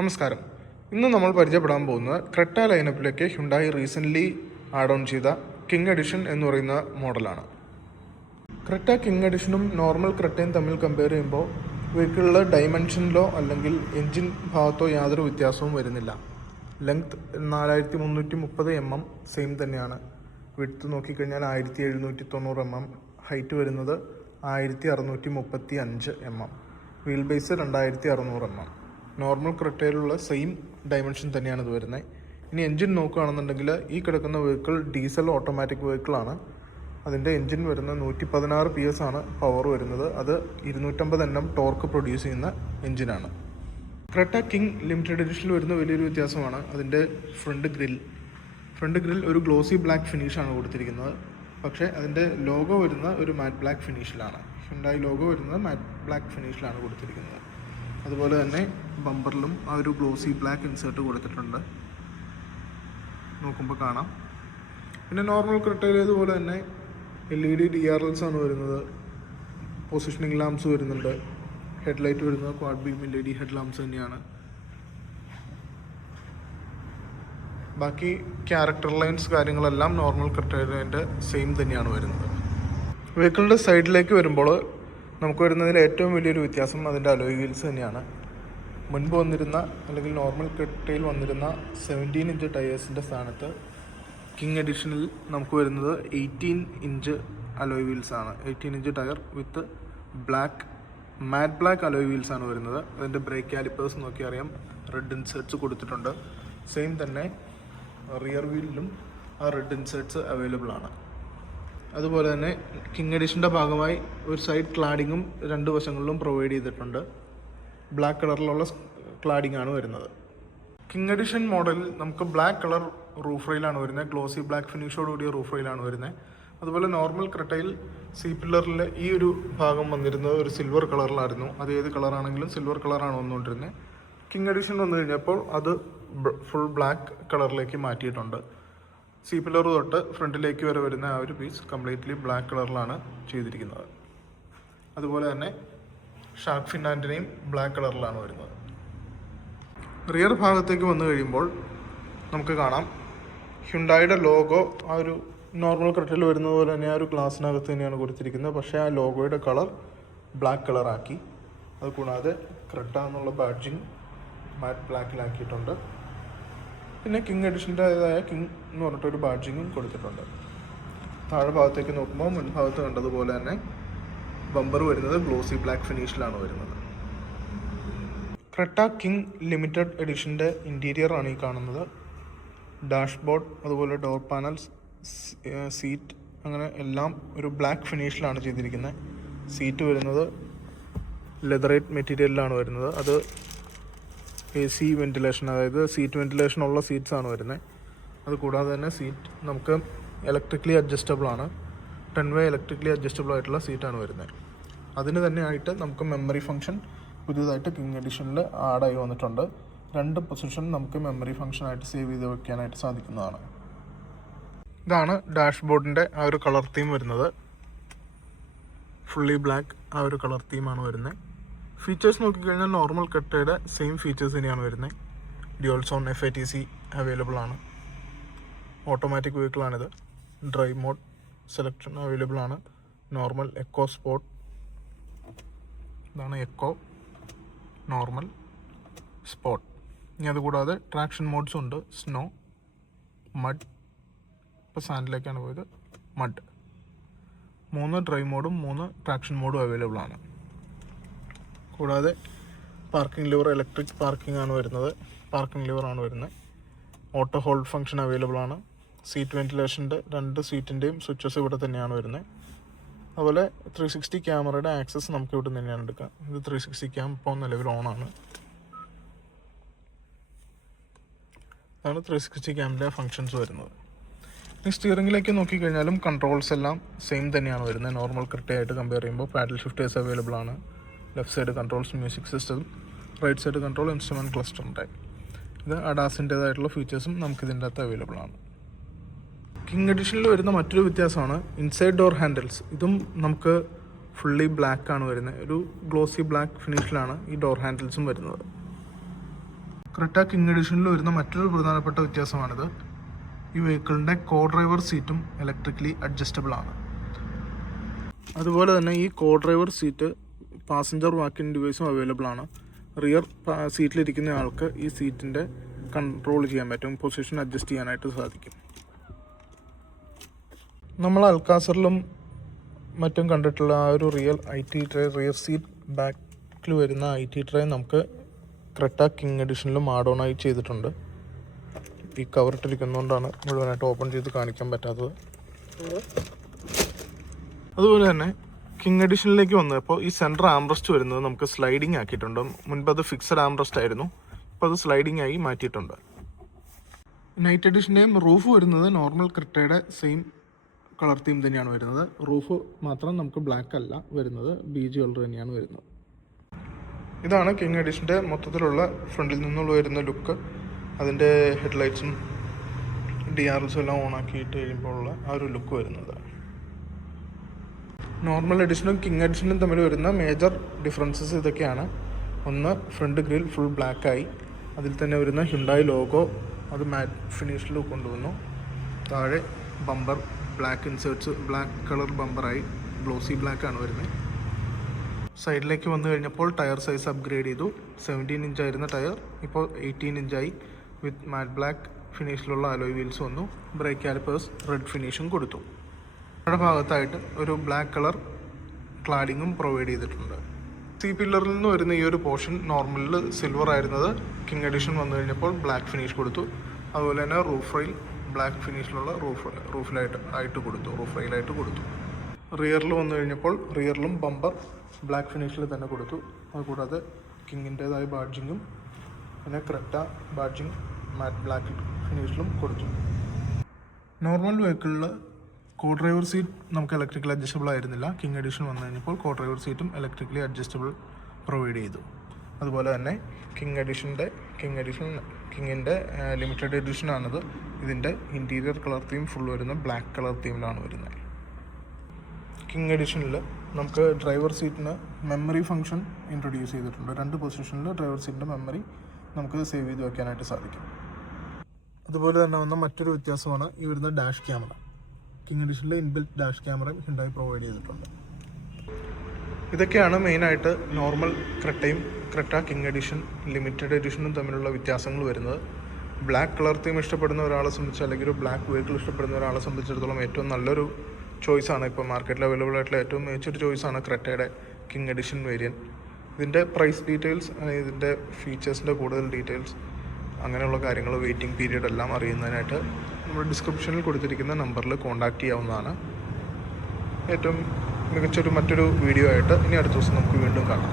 നമസ്കാരം. ഇന്ന് നമ്മൾ പരിചയപ്പെടാൻ പോകുന്നത് ക്രെറ്റ ലൈനപ്പിലേക്ക് ഹ്യുണ്ടായി റീസെൻ്റ്ലി ആഡ് ഓൺ ചെയ്ത കിങ് എഡിഷൻ എന്ന് പറയുന്ന മോഡലാണ്. ക്രെറ്റ കിങ് എഡിഷനും നോർമൽ ക്രെറ്റയും തമ്മിൽ കമ്പയർ ചെയ്യുമ്പോൾ വെഹിക്കിളിലെ ഡൈമെൻഷനിലോ അല്ലെങ്കിൽ എൻജിൻ ഭാഗത്തോ യാതൊരു വ്യത്യാസവും വരുന്നില്ല. ലെങ്ത് 4330 mm സെയിം തന്നെയാണ്. വിഡ്ത്ത് നോക്കിക്കഴിഞ്ഞാൽ 1790 mm, ഹൈറ്റ് വരുന്നത് 1635 mm, wheel base 2600 mm. Normal ക്രെറ്റയിലുള്ള സെയിം ഡൈമെൻഷൻ തന്നെയാണ് ഇത് വരുന്നത്. ഇനി എൻജിൻ നോക്കുകയാണെന്നുണ്ടെങ്കിൽ ഈ കിടക്കുന്ന വെഹിക്കിൾ ഡീസൽ ഓട്ടോമാറ്റിക് വെഹിക്കിളാണ്. അതിൻ്റെ എൻജിൻ വരുന്നത് 116 PS ആണ് പവർ വരുന്നത്. അത് 250 Nm ടോർക്ക് പ്രൊഡ്യൂസ് ചെയ്യുന്ന എൻജിനാണ്. ക്രെറ്റ കിങ് ലിമിറ്റഡ് എഡിഷനിൽ വരുന്ന വലിയൊരു വ്യത്യാസമാണ് അതിൻ്റെ ഫ്രണ്ട് ഗ്രിൽ ഒരു ഗ്ലോസി ബ്ലാക്ക് ഫിനിഷാണ് കൊടുത്തിരിക്കുന്നത്. പക്ഷേ അതിൻ്റെ ലോഗോ വരുന്ന ഒരു മാറ്റ് ബ്ലാക്ക് ഫിനിഷിലാണ്. ഹ്യുണ്ടായി ലോഗോ വരുന്നത് മാറ്റ് ബ്ലാക്ക് ഫിനിഷിലാണ് കൊടുത്തിരിക്കുന്നത്. അതുപോലെ തന്നെ ബമ്പറിലും ആ ഒരു ഗ്ലോസി ബ്ലാക്ക് ഇൻസേർട്ട് കൊടുത്തിട്ടുണ്ട്, നോക്കുമ്പോൾ കാണാം. പിന്നെ നോർമൽ ക്രെറ്റയിലേതുപോലെ തന്നെ LED DRLs ആണ് വരുന്നത്. പൊസിഷനിങ് ലാംപ്സ് വരുന്നുണ്ട്. ഹെഡ്ലൈറ്റ് വരുന്നത് quad beam LED head lamps തന്നെയാണ്. ബാക്കി ക്യാരക്ടർ ലൈൻസ് കാര്യങ്ങളെല്ലാം നോർമൽ ക്രെറ്റയിലെ സെയിം തന്നെയാണ് വരുന്നത്. വെഹിക്കിളിൻ്റെ സൈഡിലേക്ക് വരുമ്പോൾ നമുക്ക് വരുന്നതിൽ ഏറ്റവും വലിയൊരു വ്യത്യാസം അതിൻ്റെ അലോയ് വീൽസ് തന്നെയാണ്. മുൻപ് വന്നിരുന്ന അല്ലെങ്കിൽ നോർമൽ ക്രെറ്റയിൽ വന്നിരുന്ന 17 ഇഞ്ച് ടയേഴ്സിൻ്റെ സ്ഥാനത്ത് കിങ് എഡിഷനിൽ നമുക്ക് വരുന്നത് 18 ഇഞ്ച് അലോയ് വീൽസ് ആണ്. 18 ഇഞ്ച് ടയർ വിത്ത് മാറ്റ് ബ്ലാക്ക് അലോയ് വീൽസ് ആണ് വരുന്നത്. അതിൻ്റെ ബ്രേക്ക് കാലിപ്പേഴ്സ് നോക്കി അറിയാം, റെഡ് ഇൻസേർട്സ് കൊടുത്തിട്ടുണ്ട്. സെയിം തന്നെ റിയർ വീലിലും ആ റെഡ് ഇൻസേർട്സ് അവൈലബിൾ ആണ്. അതുപോലെ തന്നെ കിങ് എഡിഷൻ്റെ ഭാഗമായി ഒരു സൈഡ് ക്ലാഡിങ്ങും രണ്ട് വശങ്ങളിലും പ്രൊവൈഡ് ചെയ്തിട്ടുണ്ട്. ബ്ലാക്ക് കളറിലുള്ള ക്ലാഡിംഗ് ആണ് വരുന്നത്. കിങ് എഡിഷൻ മോഡലിൽ നമുക്ക് ബ്ലാക്ക് കളർ റൂഫ് റെയിലാണ് വരുന്നത്. ഗ്ലോസി ബ്ലാക്ക് ഫിനിഷോടുകൂടിയ റൂഫ് റെയിലാണ് വരുന്നത്. അതുപോലെ നോർമൽ ക്രെറ്റയിൽ സീ പില്ലറിൽ ഈ ഒരു ഭാഗം വന്നിരുന്നത് ഒരു സിൽവർ കളറിലായിരുന്നു. അത് ഏത് കളറാണെങ്കിലും സിൽവർ കളറാണ് വന്നുകൊണ്ടിരുന്നത്. കിങ് എഡിഷൻ വന്നു കഴിഞ്ഞപ്പോൾ അത് ഫുൾ ബ്ലാക്ക് കളറിലേക്ക് മാറ്റിയിട്ടുണ്ട്. സീ പില്ലർ തൊട്ട് ഫ്രണ്ടിലേക്ക് വരെ വരുന്ന ആ ഒരു പീസ് കംപ്ലീറ്റ്ലി ബ്ലാക്ക് കളറിലാണ് ചെയ്തിരിക്കുന്നത്. അതുപോലെ തന്നെ ഷാർക്ക് ഫിൻ ആൻറ്റിനയും ബ്ലാക്ക് കളറിലാണ് വരുന്നത്. റിയർ ഭാഗത്തേക്ക് വന്നു കഴിയുമ്പോൾ നമുക്ക് കാണാം ഹ്യുണ്ടായിയുടെ ലോഗോ ആ ഒരു നോർമൽ ക്രെറ്റയിൽ വരുന്നത് പോലെ തന്നെ ആ ഒരു ഗ്ലാസിനകത്ത് തന്നെയാണ് കൊടുത്തിരിക്കുന്നത്. പക്ഷേ ആ ലോഗോയുടെ കളർ ബ്ലാക്ക് കളറാക്കി. അതുകൂടാതെ ക്രെറ്റ എന്നുള്ള ബാഡ്ജിങ് മാറ്റ് ബ്ലാക്കിലാക്കിയിട്ടുണ്ട്. പിന്നെ കിങ് എഡിഷൻ്റേതായ കിങ് എന്ന് പറഞ്ഞിട്ടൊരു ബാഡ്ജിങ്ങും കൊടുത്തിട്ടുണ്ട്. താഴെ ഭാഗത്തേക്ക് നോക്കുമ്പോൾ മുൻഭാഗത്ത് കണ്ടതുപോലെ തന്നെ ബമ്പർ വരുന്നത് ഗ്ലോസി ബ്ലാക്ക് ഫിനിഷിലാണ് വരുന്നത്. ക്രെറ്റ കിങ് ലിമിറ്റഡ് എഡിഷൻ്റെ ഇൻറ്റീരിയർ ആണ് ഈ കാണുന്നത്. ഡാഷ്ബോർഡ്, അതുപോലെ ഡോർ പാനൽസ്, സീറ്റ്, അങ്ങനെ എല്ലാം ഒരു ബ്ലാക്ക് ഫിനിഷിലാണ് ചെയ്തിരിക്കുന്നത്. സീറ്റ് വരുന്നത് ലെതറേറ്റ് മെറ്റീരിയലിലാണ് വരുന്നത്. അത് AC വെൻറ്റിലേഷൻ, അതായത് സീറ്റ് വെൻറ്റിലേഷൻ ഉള്ള സീറ്റ്സ് ആണ് വരുന്നത്. അതുകൂടാതെ തന്നെ സീറ്റ് നമുക്ക് ഇലക്ട്രിക്കലി അഡ്ജസ്റ്റബിൾ ആണ്. 10 way ഇലക്ട്രിക്കലി അഡ്ജസ്റ്റബിൾ ആയിട്ടുള്ള സീറ്റാണ് വരുന്നത്. അതിന് തന്നെ ആയിട്ട് നമുക്ക് മെമ്മറി ഫംഗ്ഷൻ പുതിയതായിട്ട് കിങ് എഡിഷനിൽ ആഡായി വന്നിട്ടുണ്ട്. 2 പൊസിഷൻ നമുക്ക് മെമ്മറി ഫംഗ്ഷനായിട്ട് സേവ് ചെയ്ത് വെക്കാനായിട്ട് സാധിക്കുന്നതാണ്. ഇതാണ് ഡാഷ്ബോർഡിൻ്റെ ആ ഒരു കളർ തീം വരുന്നത്. ഫുള്ളി ബ്ലാക്ക് ആ ഒരു കളർ തീമാണ് വരുന്നത്. ഫീച്ചേഴ്സ് നോക്കിക്കഴിഞ്ഞാൽ നോർമൽ ക്രെറ്റയുടെ സെയിം ഫീച്ചേഴ്സ് തന്നെയാണ് വരുന്നത്. ഡ്യുവൽ സോൺ FATC അവൈലബിൾ ആണ്. ഓട്ടോമാറ്റിക് വെഹിക്കിളാണിത്. ഡ്രൈവ് മോഡ് സെലക്ഷൻ അവൈലബിൾ ആണ്. Normal, eco, sport. ഇതാണ് എക്കോ, നോർമൽ, സ്പോർട്ട്. ഇനി അതുകൂടാതെ ട്രാക്ഷൻ മോഡ്സും ഉണ്ട്. സ്നോ, മഡ്, ഇപ്പോൾ സാൻഡിലേക്കാണ് പോയത്, മഡ്. 3 ഡ്രൈവ് മോഡും 3 ട്രാക്ഷൻ മോഡും അവൈലബിൾ ആണ്. കൂടാതെ പാർക്കിംഗ് ലിവർ, ഇലക്ട്രിക് പാർക്കിംഗ് ആണ് വരുന്നത്. പാർക്കിംഗ് ലിവറാണ് വരുന്നത്. ഓട്ടോ ഹോൾഡ് ഫംഗ്ഷൻ അവൈലബിൾ ആണ്. സീറ്റ് വെൻറ്റിലേഷൻ്റെ 2 സീറ്റിൻ്റെയും സ്വിച്ചസ് ഇവിടെ തന്നെയാണ് വരുന്നത്. അതുപോലെ 360 ക്യാമറയുടെ ആക്സസ് നമുക്ക് ഇവിടെ തന്നെയാണ് എടുക്കാം. ഇത് 360 ക്യാം ഇപ്പോൾ നിലവിൽ ഓണാണ്. അതാണ് 360 ക്യാമിൻ്റെ ഫങ്ഷൻസ് വരുന്നത്. ഈ സ്റ്റിയറിംഗിലേക്ക് നോക്കിക്കഴിഞ്ഞാലും കൺട്രോൾസ് എല്ലാം സെയിം തന്നെയാണ് വരുന്നത്. നോർമൽ ക്രെറ്റയായിട്ട് കമ്പയർ ചെയ്യുമ്പോൾ പാഡൽ ഷിഫ്റ്റേഴ്സ് അവൈലബിൾ ആണ്. Left side controls music system, right side control instrument cluster ഉണ്ടായി. ഇത് അഡാസിൻ്റേതായിട്ടുള്ള ഫീച്ചേഴ്സും നമുക്കിതിൻ്റെ അകത്ത് അവൈലബിൾ ആണ്. കിങ് എഡിഷനിൽ വരുന്ന മറ്റൊരു വ്യത്യാസമാണ് ഇൻസൈഡ് ഡോർ ഹാൻഡിൽസ്. ഇതും നമുക്ക് ഫുള്ളി ബ്ലാക്ക് ആണ് വരുന്നത്. ഒരു ഗ്ലോസി ബ്ലാക്ക് ഫിനിഷിലാണ് ഈ ഡോർ ഹാൻഡിൽസും വരുന്നത്. ക്രെറ്റ കിങ് എഡിഷനിൽ വരുന്ന മറ്റൊരു പ്രധാനപ്പെട്ട വ്യത്യാസമാണിത്. ഈ വെഹിക്കിളിൻ്റെ കോ ഡ്രൈവർ സീറ്റും ഇലക്ട്രിക്കലി അഡ്ജസ്റ്റബിൾ ആണ്. അതുപോലെ തന്നെ ഈ co driver seat passenger walk in ഡിവൈസും അവൈലബിൾ ആണ്. റിയർ സീറ്റിലിരിക്കുന്ന ആൾക്ക് ഈ സീറ്റിൻ്റെ കൺട്രോൾ ചെയ്യാൻ പറ്റും, പൊസിഷൻ അഡ്ജസ്റ്റ് ചെയ്യാനായിട്ട് സാധിക്കും. നമ്മൾ അൽക്കാസറിലും മറ്റും കണ്ടിട്ടുള്ള ആ ഒരു റിയർ സീറ്റ് ബാക്കിൽ വരുന്ന IT ട്രേ നമുക്ക് ക്രെറ്റ കിങ് എഡിഷനിലും ആഡ് ഓൺ ആയി ചെയ്തിട്ടുണ്ട്. ഈ കവർ ഇട്ടിരിക്കുന്നതുകൊണ്ടാണ് മുഴുവനായിട്ട് ഓപ്പൺ ചെയ്ത് കാണിക്കാൻ പറ്റാത്തത്. അതുപോലെ തന്നെ കിങ് എഡിഷനിലേക്ക് വന്നപ്പോൾ ഈ സെൻറ്റർ ആംബ്രസ്റ്റ് വരുന്നത് നമുക്ക് സ്ലൈഡിങ് ആക്കിയിട്ടുണ്ട്. മുൻപ് അത് ഫിക്സഡ് ആംബ്രസ്റ്റ് ആയിരുന്നു, ഇപ്പോൾ അത് സ്ലൈഡിങ് ആയി മാറ്റിയിട്ടുണ്ട്. നൈറ്റ് എഡിഷൻ്റെയും റൂഫ് വരുന്നത് നോർമൽ ക്രെറ്റയുടെ സെയിം കളർ തീം തന്നെയാണ് വരുന്നത്. റൂഫ് മാത്രം നമുക്ക് ബ്ലാക്ക് അല്ല വരുന്നത്, ബീജ് കളർ തന്നെയാണ് വരുന്നത്. ഇതാണ് കിങ് എഡിഷൻ്റെ മൊത്തത്തിലുള്ള ഫ്രണ്ടിൽ നിന്നുള്ള വരുന്ന ലുക്ക്. അതിൻ്റെ ഹെഡ്ലൈറ്റ്സും DRLസും എല്ലാം ഓണാക്കിയിട്ട് കഴിയുമ്പോൾ ഉള്ള ആ ഒരു ലുക്ക് വരുന്നത്. നോർമൽ എഡിഷനും കിങ് എഡിഷനും തമ്മിൽ വരുന്ന മേജർ ഡിഫറൻസസ് ഇതൊക്കെയാണ്. ഒന്ന്, ഫ്രണ്ട് ഗ്രിൽ ഫുൾ ബ്ലാക്കായി, അതിൽ തന്നെ വരുന്ന ഹ്യുണ്ടായി ലോഗോ അത് മാറ്റ് ഫിനിഷിൽ കൊണ്ടുവന്നു. താഴെ bumper black inserts, black colour ബമ്പറായി ഗ്ലോസി ബ്ലാക്കാണ് വരുന്നത്. സൈഡിലേക്ക് വന്നു കഴിഞ്ഞപ്പോൾ ടയർ സൈസ് അപ്ഗ്രേഡ് ചെയ്തു. 17 ഇഞ്ചായിരുന്ന ടയർ ഇപ്പോൾ 18 ഇഞ്ചായി വിത്ത് മാറ്റ് ബ്ലാക്ക് ഫിനിഷിലുള്ള അലോയ് വീൽസ് വന്നു. ബ്രേക്ക് കാലിപ്പേഴ്സ് റെഡ് ഫിനിഷും കൊടുത്തു. ഭാഗത്തായിട്ട് ഒരു ബ്ലാക്ക് കളർ ക്ലാഡിങ്ങും പ്രൊവൈഡ് ചെയ്തിട്ടുണ്ട്. പില്ലറിൽ നിന്ന് വരുന്ന ഈ ഒരു പോർഷൻ നോർമലിൽ സിൽവർ ആയിരുന്നത് കിങ് എഡിഷൻ വന്നു കഴിഞ്ഞപ്പോൾ ബ്ലാക്ക് ഫിനിഷ് കൊടുത്തു. അതുപോലെ തന്നെ റൂഫ് റെയിൽ ബ്ലാക്ക് ഫിനിഷിലുള്ള റൂഫ് റെയിലായിട്ട് കൊടുത്തു. റിയറിൽ വന്നു കഴിഞ്ഞപ്പോൾ റിയറിലും ബമ്പർ ബ്ലാക്ക് ഫിനിഷിൽ തന്നെ കൊടുത്തു. അതുകൂടാതെ കിങ്ങിൻ്റേതായ ബാഡ്ജിങ്ങും പിന്നെ ക്രെറ്റ ബാഡ്ജിങ് മാറ്റ് ബ്ലാക്ക് ഫിനിഷിലും കൊടുത്തു. നോർമൽ വെഹിക്കിളിൽ കോ ഡ്രൈവർ സീറ്റ് നമുക്ക് ഇലക്ട്രിക്കലി അഡ്ജസ്റ്റബിൾ ആയിരുന്നില്ല. കിങ് എഡിഷൻ വന്നു കഴിഞ്ഞപ്പോൾ കോ ഡ്രൈവർ സീറ്റും ഇലക്ട്രിക്കലി അഡ്ജസ്റ്റബിൾ പ്രൊവൈഡ് ചെയ്തു. അതുപോലെ തന്നെ കിങ്ങിൻ്റെ ലിമിറ്റഡ് എഡിഷനാണിത്. ഇതിൻ്റെ ഇൻറ്റീരിയർ കളർ തീം ഫുൾ വരുന്ന ബ്ലാക്ക് കളർ തീമിലാണ് വരുന്നത്. കിങ് എഡിഷനിൽ നമുക്ക് ഡ്രൈവർ സീറ്റിന് മെമ്മറി ഫംഗ്ഷൻ ഇൻട്രൊഡ്യൂസ് ചെയ്തിട്ടുണ്ട്. 2 പൊസിഷനിൽ ഡ്രൈവർ സീറ്റിൻ്റെ മെമ്മറി നമുക്ക് സേവ് ചെയ്ത് വയ്ക്കാനായിട്ട് സാധിക്കും. അതുപോലെ തന്നെ വന്ന മറ്റൊരു വ്യത്യാസമാണ് ഈ വരുന്ന ഡാഷ് ക്യാമറ. കിങ് എഡിഷനിലെ ഇൻബിൽറ്റ് ഡാഷ് ക്യാമറയും ഹ്യുണ്ടായി പ്രൊവൈഡ് ചെയ്തിട്ടുണ്ട്. ഇതൊക്കെയാണ് മെയിനായിട്ട് normal Creta king edition limited എഡിഷനും തമ്മിലുള്ള വ്യത്യാസങ്ങൾ വരുന്നത്. ബ്ലാക്ക് കളർ തീം ഇഷ്ടപ്പെടുന്ന ഒരാളെ സംബന്ധിച്ച്, അല്ലെങ്കിൽ ഒരു ബ്ലാക്ക് വെഹിക്കിൾ ഇഷ്ടപ്പെടുന്ന ഒരാളെ സംബന്ധിച്ചിടത്തോളം ഏറ്റവും നല്ലൊരു ചോയ്സാണ്. ഇപ്പോൾ മാർക്കറ്റിൽ അവൈലബിൾ ആയിട്ടുള്ള ഏറ്റവും മികച്ചൊരു ചോയ്സാണ് ക്രെറ്റയുടെ കിങ് എഡിഷൻ വേരിയൻറ്റ്. ഇതിൻ്റെ പ്രൈസ് ഡീറ്റെയിൽസ്, ഇതിൻ്റെ ഫീച്ചേഴ്സിൻ്റെ കൂടുതൽ ഡീറ്റെയിൽസ്, അങ്ങനെയുള്ള കാര്യങ്ങൾ, വെയിറ്റിംഗ് പീരീഡ് എല്ലാം അറിയുന്നതിനായിട്ട് നമ്മൾ ഡിസ്ക്രിപ്ഷനിൽ കൊടുത്തിരിക്കുന്ന നമ്പറിൽ കോൺടാക്റ്റ് ചെയ്യാവുന്നതാണ്. ഏറ്റവും മികച്ചൊരു മറ്റൊരു വീഡിയോ ആയിട്ട് ഇനി അടുത്ത ദിവസം നമുക്ക് വീണ്ടും കാണാം.